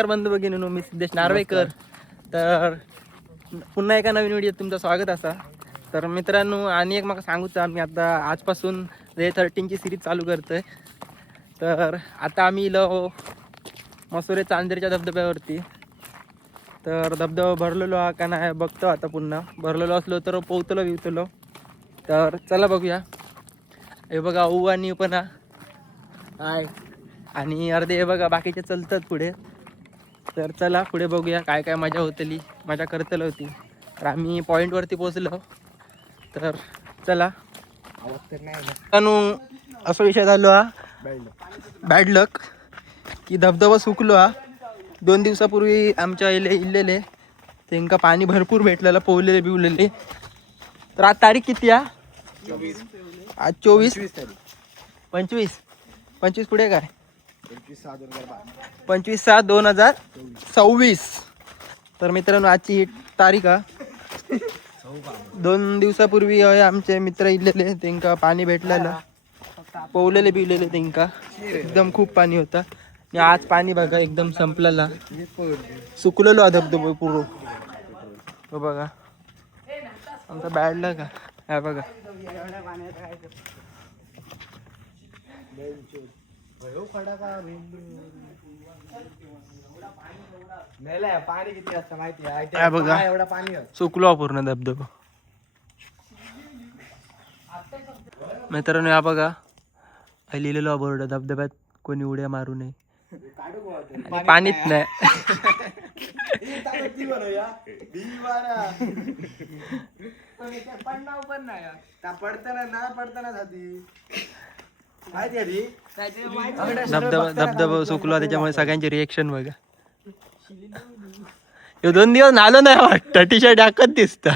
नमस्कार बंधू भगिनींनो, मी सिद्धेश नार्वेकर. तर पुन्हा एका नवीन व्हिडिओत तुमचं स्वागत असा. तर मित्रांनो, आणि एक मला सांगूचा, मी आता आजपासून डे 13ची सिरीज चालू करतोय. तर आता आम्ही इलो मसुरे चांदेरच्या धबधब्यावरती. तर धबधबा भरलेलो हा का नाही बघतो आता. पुन्हा भरलेलो असलो तर पोहतलो विवतलो. तर चला बघूया. हे बघा ऊ आणि पण हाय, आणि अर्धे हे बघा बाकीचे चलतात पुढे. तर चला पुढे बघूया काय काय मजा होतली, मजा करतली होती. तर आम्ही पॉईंटवरती पोचलो. तर चला. अनु असा विषय झालो हा बॅड लक की धबधबा सुकलो हा. 2 दिवसापूर्वी आमच्या इल्लेले त्यांका पाणी भरपूर भेटलेलं, पोहलेले बिवलेले. तर आज तारीख किती आहे? आज 24 25 पुढे काय 25/6/2026. तर मित्रांनो, आजची ही तारीख आहे. 2 दिवसापूर्वी आमचे मित्र इल्लेले त्यांका पाणी भेटलेलं, पोवलेले बिवलेले त्यांका एकदम खूप पाणी होता. आणि आज पाणी बघा एकदम संपलेला, सुकलेलो धबधबा पूर्ण. हो बघा आमचा बॅड लक आहे बघा. पाणी किती असतं माहिती आहे बघा, एवढा पाणी सुकलो पूर्ण धबधबा. मित्रांनो या बघा, लिहिलेलो बोर्ड, धबधब्यात कोणी उड्या मारू नये. आणि पाणीच नाही. धबधबा सुकलो त्याच्यामुळे सगळ्यांचे रिएक्शन बघा. 2 दिवस नालो नाही वाटतं, टी शर्ट टाकत दिसता.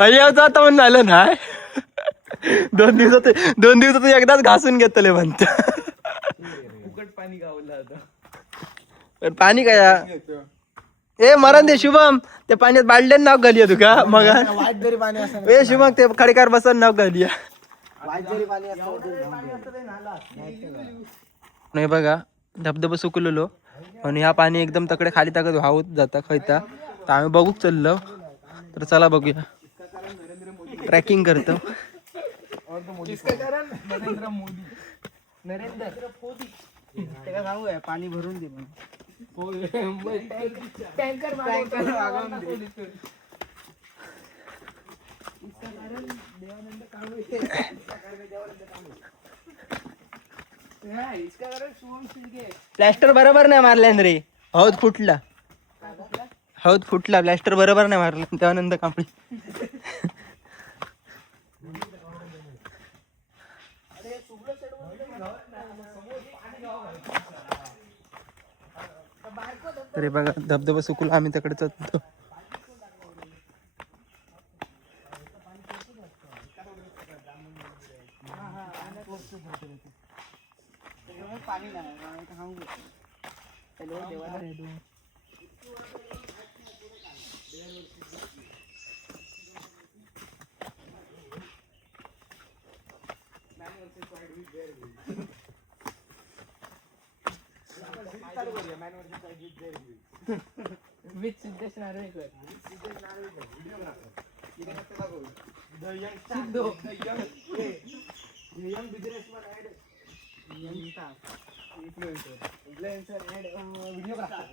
अय्यावचा आता म्हणून झालं ना. 2 दिवसात एकदाच घासून घेतले म्हणत. पाणी गावलं पण पाणी काय ए मरण दे शुभम, ते पाण्यात बालड्यान नाव घालिया तुका मग. वाईट जरी पाणी असं ए शुभम, ते खडीकार बसन नाव घालिया. वाईट जरी पाणी असतं नाही बघा, धबधबा सुकलेलो आणि ह्या पाणी एकदम तकडे खाली टाकत वाहत जाता खयता. तर आम्ही बघूक चाललो. तर चला बघूया, ट्रॅकिंग करतो. त्याला सांगू पाणी भरून दे प्लॅस्टर बरोबर नाही मारल्या रे. हौद फुटला प्लॅस्टर बरोबर नाही मारला त्यानंतर कापडी. तरी बघा धबधबा सुकला, आम्ही तिकडे जातो. With Siddesh Narvekar. The young businessman and young staff, influencer and videographer.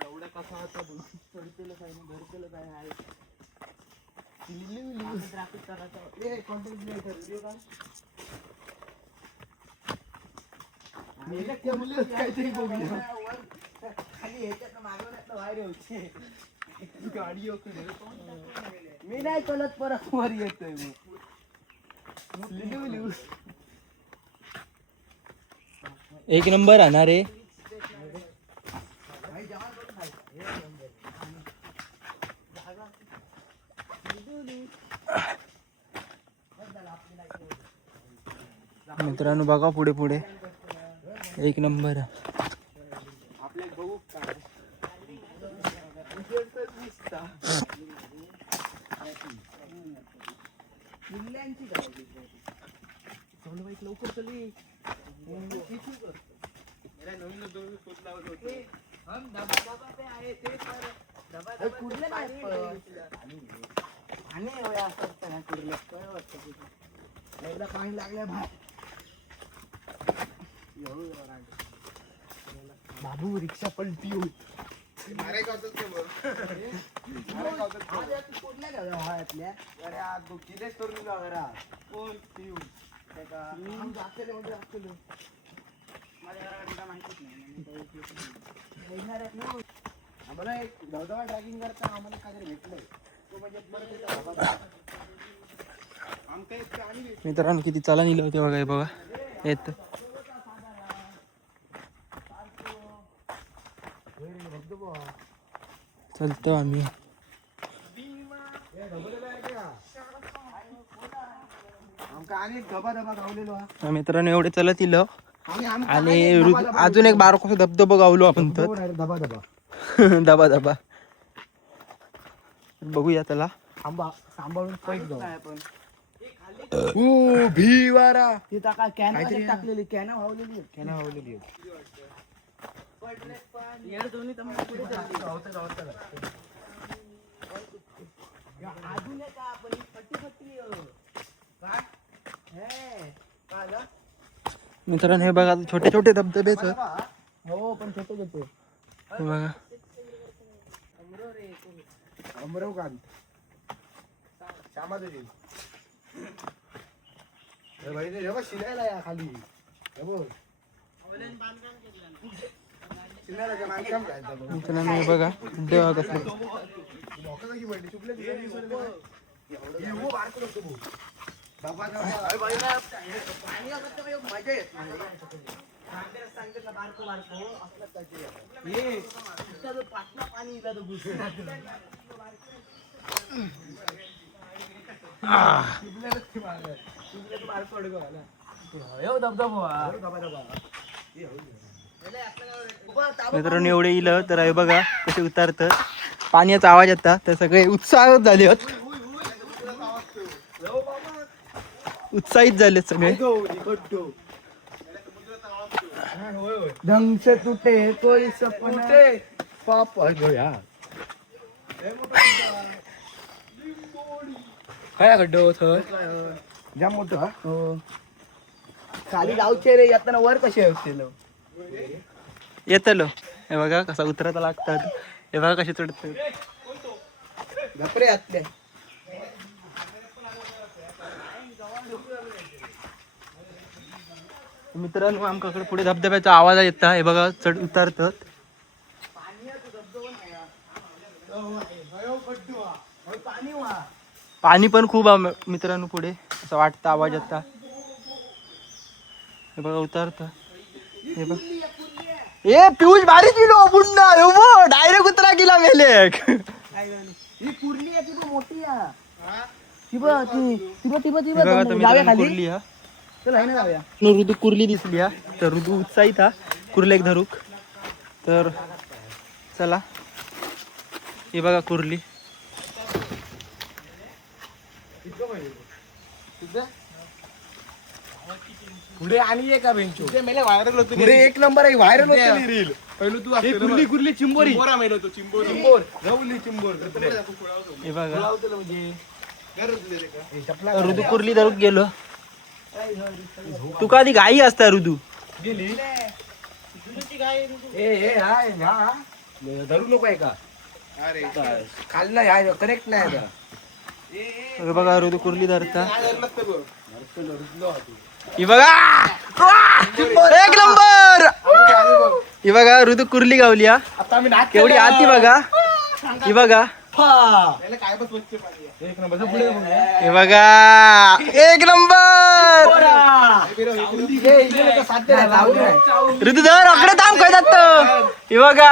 एवढा कसा होता चढतेलं काय नाही, धरतेलं काय आहे. ट्रॅफिक करायचं कॉन्टेंट क्रिएटर व्हिडिओ का मी नाही चलत, परत वर येतोय. एक नंबर आणा रे. मित्रांनो बघा पुढे पुढे एक नंबर. आपले बघू काय लवकर चली नवीन दोन शोध लावत होते पाणी लागल्या बाबू रिक्षा पलटी होईल धबधबा ट्रॅकिंग करता आम्हाला काहीतरी भेटलंय तो म्हणजे मित्रांनो किती चला नेलं होते बघा हे बघा येत चलतो आम्ही मित्रांनो एवढे चलत इलो आणि अजून एक बारकोसा धबधबा गावलो आपण तर धबा धबा दबा दबा बघूया त्याला सांभाळून पैक जाऊ भीवारा तिथं काय कॅन टाकलेली कॅन वावलेली मित्रांनो हे बघा छोटे छोटे धबधबेच हो पण छोटे छोटे हे बघा अमरवकांत श्यामादेवी शिलायला या खाली मित्रांनो हे बघा देवा कसं मित्रांनो एवढे इलं तर हे बघा कसे उतारतात पाण्याचा आवाज येतात तर सगळे उत्साह झाले उत्साहित झाले सगळे ढंग से टूटे कोई सपने पापा गया काय खड्डो जाम मोठं हो खाली गावचे रे येताना वर कसे होतील येतलो हे बघा कसा उतरत लागतात हे बघा कसे चढतात घपरे आतले मित्रांनो आमच्याकडे पुढे धबधब्याचा आवाज येता हे बघा चढ उतारतात पाणी पण खूप मित्रांनो पुढे असं वाटतं आवाज येता हे बघा उतारत हे बघ ए पियुष भारी किलो बुंडा हो डायरेक्ट उतरा गेला मेलेक ही कुर्ली आहे ती पण मोठी आहे तिबा बघा तर मित्रांनो कुर्ली हा चल आहे ना जाऊया ऋतू कुर्ली दिसली हा तर ऋतू उत्साहित हा कुर्ले एक धरूक तर चला हे बघा कुर्ली पुढे आणि एक बेंचो व्हायरल होतो पुढे एक नंबर आहे व्हायरल होतो रील पहिलं तू कुर्ली कुर्ली चिंबोरी चिंबोर गवली चिंबोर हे बघा म्हणजे ऋतू कुर्ली धरूक गेलो तू कधी गाई असता ऋतू गेली ए हाय हा धरू नको आहे का अरे खाल्ला हाय कनेक्ट नाही आता हे बघा ऋतू कुर्ली धरता ही बघा एक नंबर ही बघा ऋतू कुर्ली गावली हा केवढी आती बघा ही बघा हे बघा एक नंबर ऋतू धर अकडे थांब काय जात हे बघा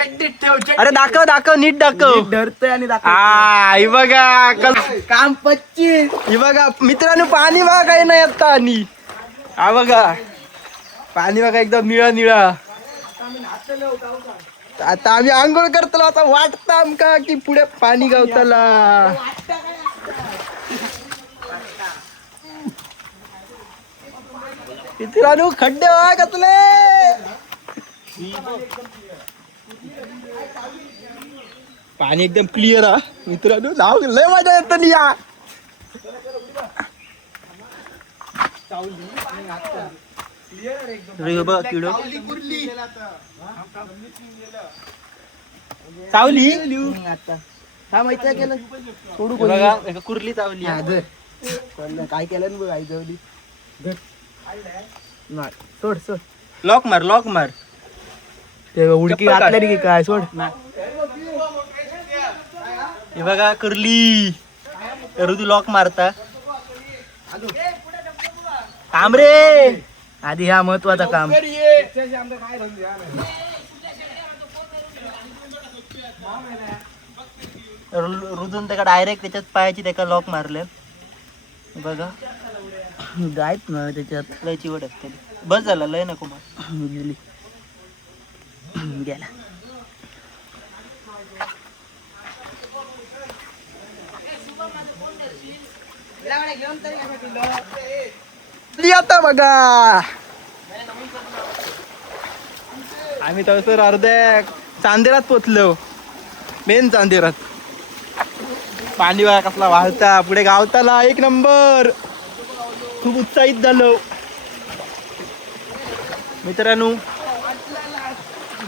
अरे दाखव दाखव नीट दाखव धरतोय आणि हा ही बघा काम 25 ही बघा मित्रांनो पाणी बघा काही नाही आता आणि हा बघा पाणी बघा एकदम निळा निळा आता आम्ही आंघोळ करतलो आता वाटतं आमका की पुढे पाणी गावतला मित्रांनो खड्डे बघा कसले. पाणी एकदम क्लिअर हा मित्रांनो. नाव लय मजा येत नाही या. चावली हा माहिती आहे केलं सोडू बघा कुर्ली चावली. काय केलं बघ आई चावली. सोड सोड लॉक मार ते उडकी घातल्या की काय सोड. हे बघा कुर्ली ऋतू लॉक मारता. काम रे आधी हा महत्वाचा काम. रुजून त्याला डायरेक्ट त्याच्यात पायाची त्याला लॉक मारले बघा. गायत ना त्याच्यात लय चिवट असते. बस झाला लय नको मग गेली गेला. आता बघा आम्ही तर अर्ध्या चांदेरात पोचलो. मेन चांदेरात पाणी बघा कसला वाहता. पुढे गावताला एक नंबर. खूप उत्साहित झालो मित्रांनो.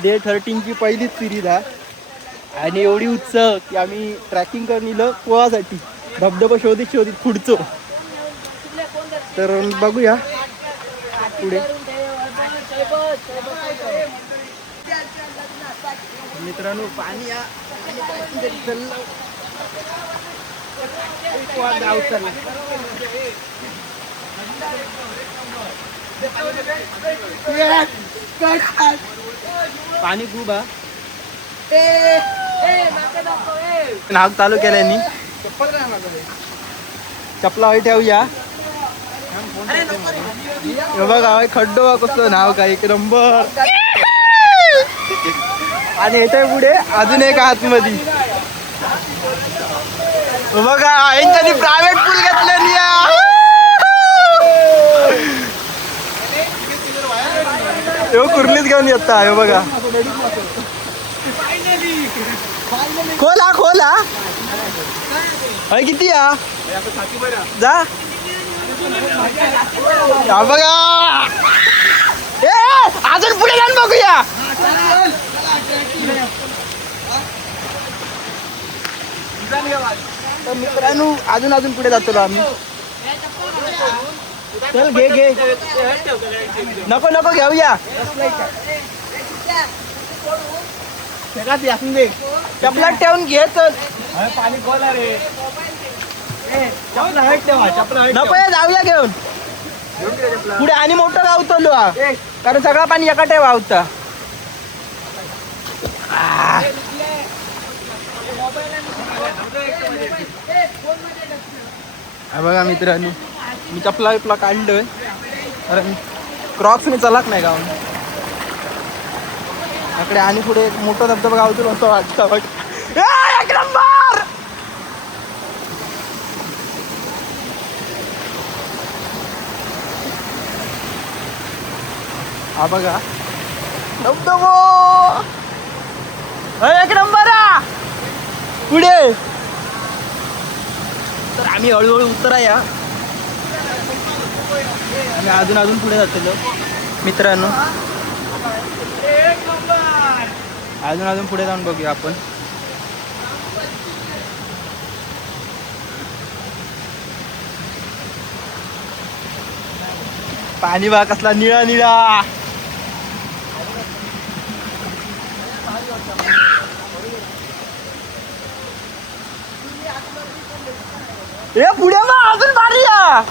डे 13 ची पहिलीच सिरीज आहे आणि एवढी उत्साह की आम्ही ट्रॅकिंग करून इलं पोहासाठी धबधबा शोधित पुढचो. तर बघूया पुढे. मित्रांनो पाणी पाणी खूप नाव चालू केल्यानी. चपला हवी ठेवूया. बघा खड्डो कसं नाव काय एक नंबर. आणि येतोय पुढे अजून एक आतमध्ये बघा. यांच्यानी प्रायव्हेट पूल घेतल्यानी कुर्लीच घेऊन येता. हे बघा खोला किती या जा बघा. अजून पुढे जाऊन बघूया. तर मित्रांनो अजून पुढे जातो आम्ही. चल घे नको घेऊया. चपलात ठेवून घे. चल पाणी खोला रे. नको जाऊया घेऊन पुढे. आणि मोठं गावतो कारण सगळा पाणी एका टाइम वाहता. बघा मित्रांनो मी चपला काढलोय कारण क्रॉक्स मी चलाक नाही गावून. इकडे आणि पुढे एक मोठा धबधबा गावतो असं वाटतं. बघ एक नंबर. हा बघा धबधबा एक नंबर पुढे. तर आम्ही हळूहळू उतराया. आम्ही अजून पुढे जातो मित्रांनो. अजून पुढे जाऊन बघूया आपण. पाणी बघा कसला निळा. हे पुढे मग अजून भारी या.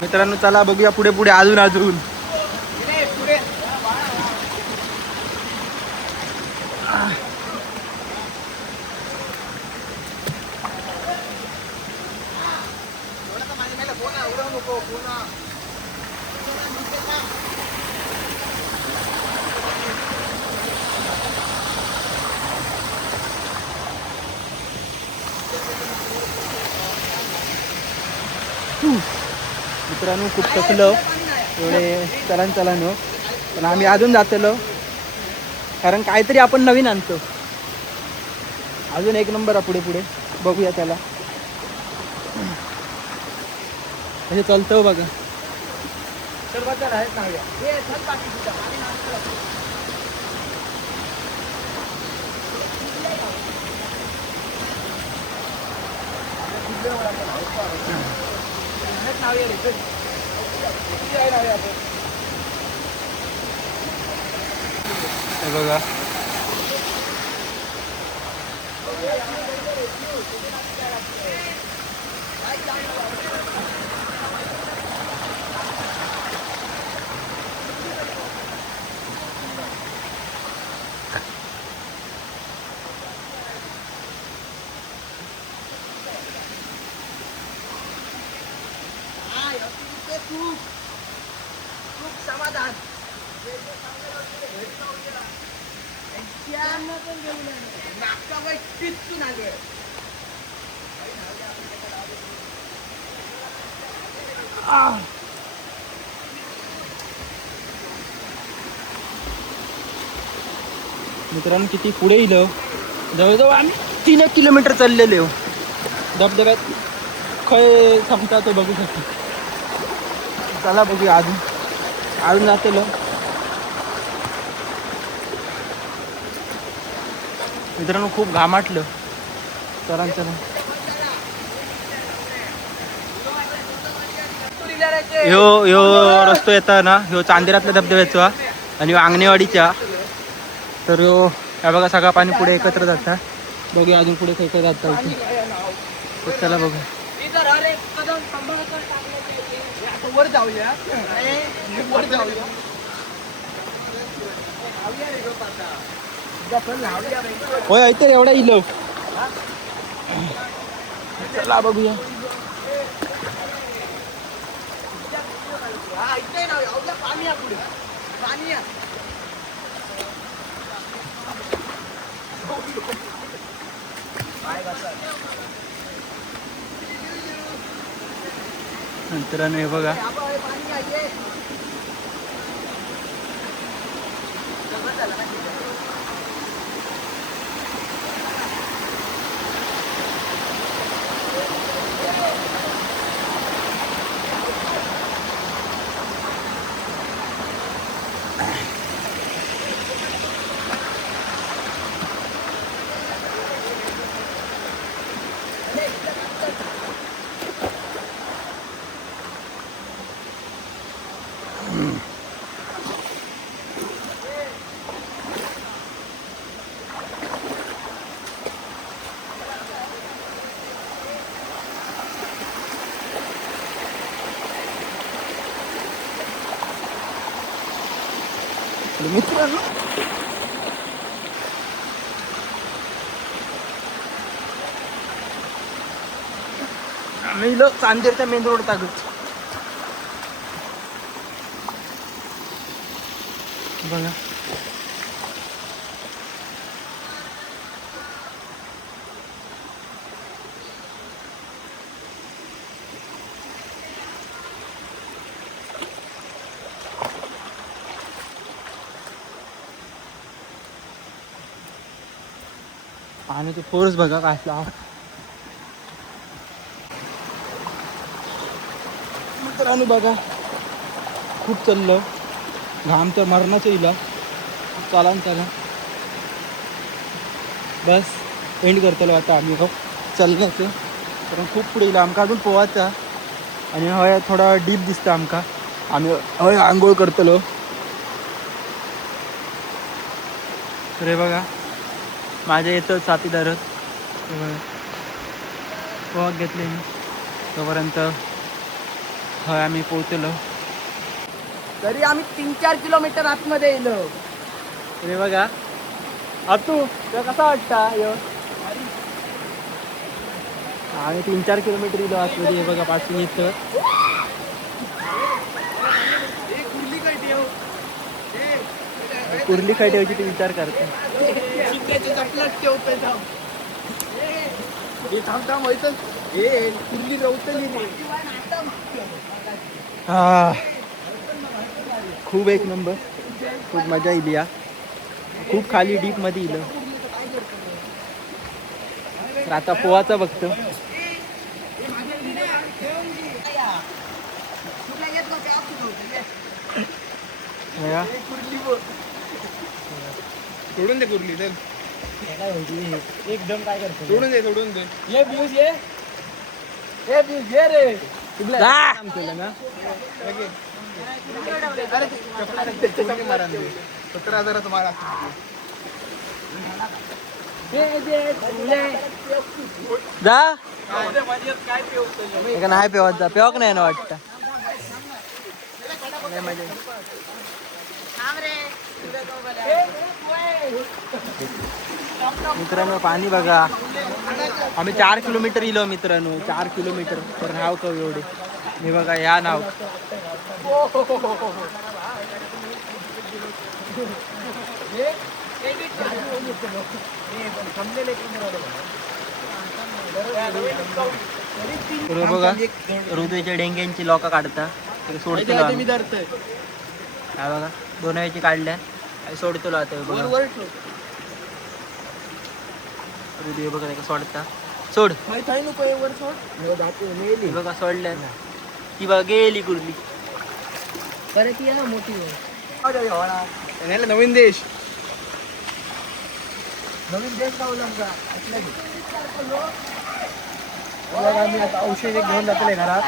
मित्रांनो चला बघूया पुढे अजून. मित्रांनो खूप थकलो एवढे चलन पण आम्ही अजून जातलो कारण काहीतरी आपण नवीन आणतो. अजून एक नंबर पुढे पुढे बघूया त्याला हे चालतं बघा. हे बघा समाधान मित्रांनो किती पुढे येलो जवळजवळ आम्ही 3 किलोमीटर चाललेले हो. धबधब्यात खय थांबता तो बघू शकतो. चला बघूया अजून जातेलो. मित्रांनो खूप घामाटलं. चला ह्यो रस्तो येता ना ह्यो चांदेरातल्या धबधब्याचा आणि आंगणेवाडीच्या. तर ह्या बघा सगळा पाणी पुढे एकत्र जातात. बघूया अजून पुढे काही जाता इथे. चला बघू वर जाऊया वर जाऊया होय ऐतर एवढा इलो. चला बघूया पाणी पुढे पाणी मित्रांनो हे बघा मित्रांनो आम्ही इलो चांदेरच्या मेन रोड तागच बघा. आणि तो फोर्स बघा काय असला. मित्रांनो बघा खूप चाललं घाम तर मरणाचं इला. चला बस एंड करतलो आता आम्ही हो चलण्याचं. कारण खूप पुढे येईल आमका अजून पोवायचा आणि हय थोडा डीप दिसतं आमका. आम्ही हय आंघोळ करतलो. तर हे बघा माझ्या येतं साथीदारच पोहत घेतले मी तोपर्यंत हय आम्ही पोहोचलो. तरी आम्ही 3-4 किलोमीटर आतमध्ये येलो. अरे बघा अब तू कसा वाटता यो आम्ही 3-4 किलोमीटर येलो आतमध्ये. हे बघा पासून येतं कुर्ली काय ठेवायची ते विचार करते. थांब थांब कुर्ली रवतली खूप एक नंबर, खूप मजा येईल या. खूप खाली डीप मध्ये इलं. तर आता पोहाचा बघतो. सोडून दे कुर्ली चल. एकदम काय करतो सोडून दे सोडून दे. ये पियुष ये पियुष ये रे काम केलं ना. मारा 17,000 मारा. जा नाही पेवत जा. पेवक नाही ना वाटतं. मित्रांनो पाणी बघा. आम्ही 4 किलोमीटर इलो मित्रांनो. 4 किलोमीटर तर नाव कव एवढे. मी बघा या नाव बघा. ऋतूच्या डेंग्यांची लोक काढता सोडतो. हा बघा 2 वेळची काढल्या सोडतो आता बघा. ऋतू बघा सोडता. सोड बघा सोडल्या. ती बघा गेली कुर्ली परत या मोठी नवीन देश गावला. आम्ही आता औषध घेऊन जातो घरात.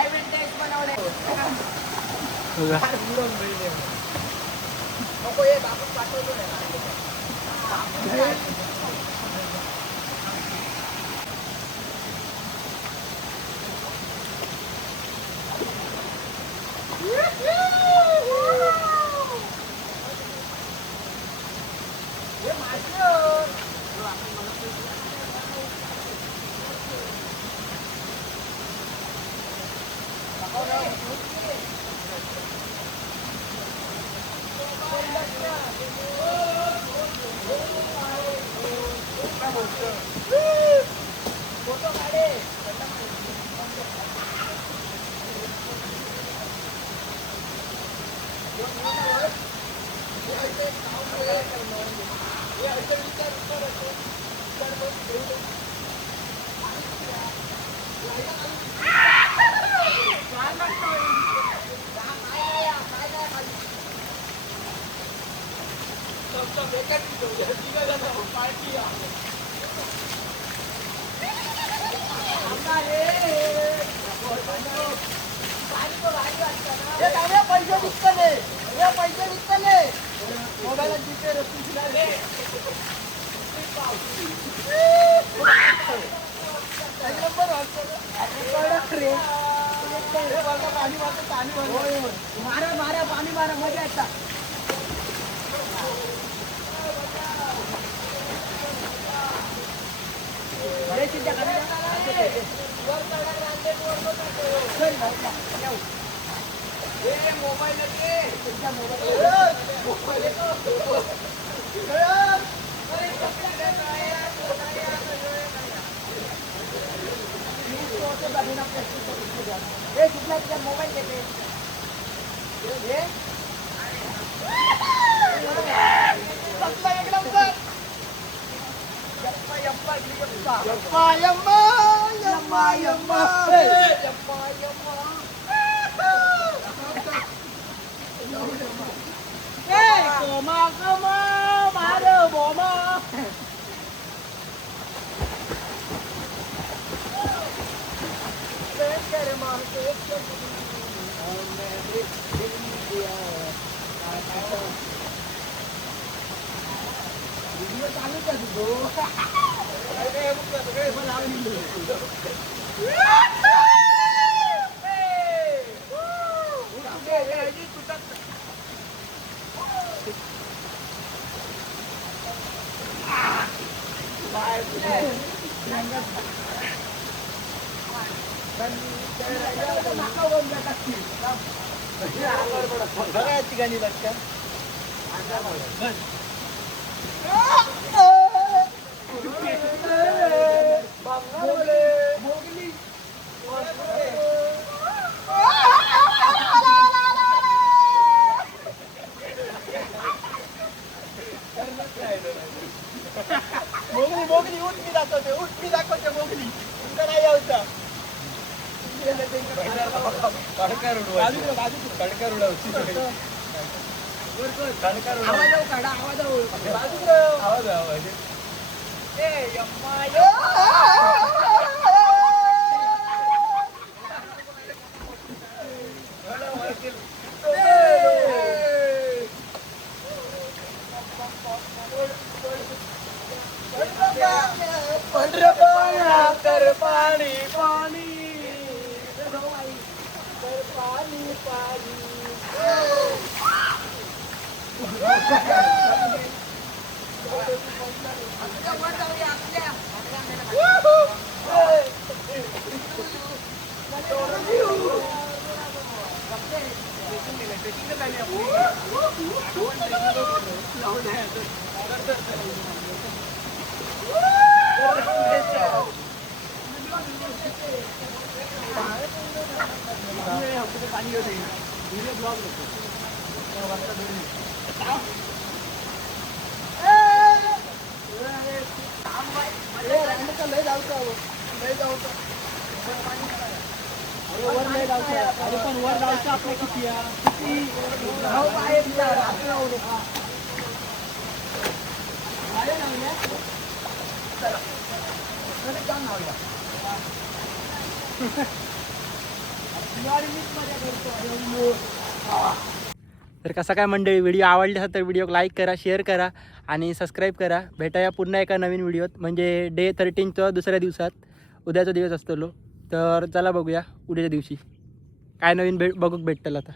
मारा पाणी मारा मजा येतात. मोबाईल देते ठिकाणी लटका तर कसा काय मंडळी, व्हिडिओ आवडला असेल तर व्हिडिओ लाईक करा, शेअर करा आणि सबस्क्राईब करा. भेटाया पुन्हा एका नवीन व्हिडिओत, म्हणजे डे 13च्या दुसऱ्या दिवसात. उद्याचा दिवस असतो. तर चला बघूया उद्याच्या दिवशी काय नवीन बघूक भेटतं आता.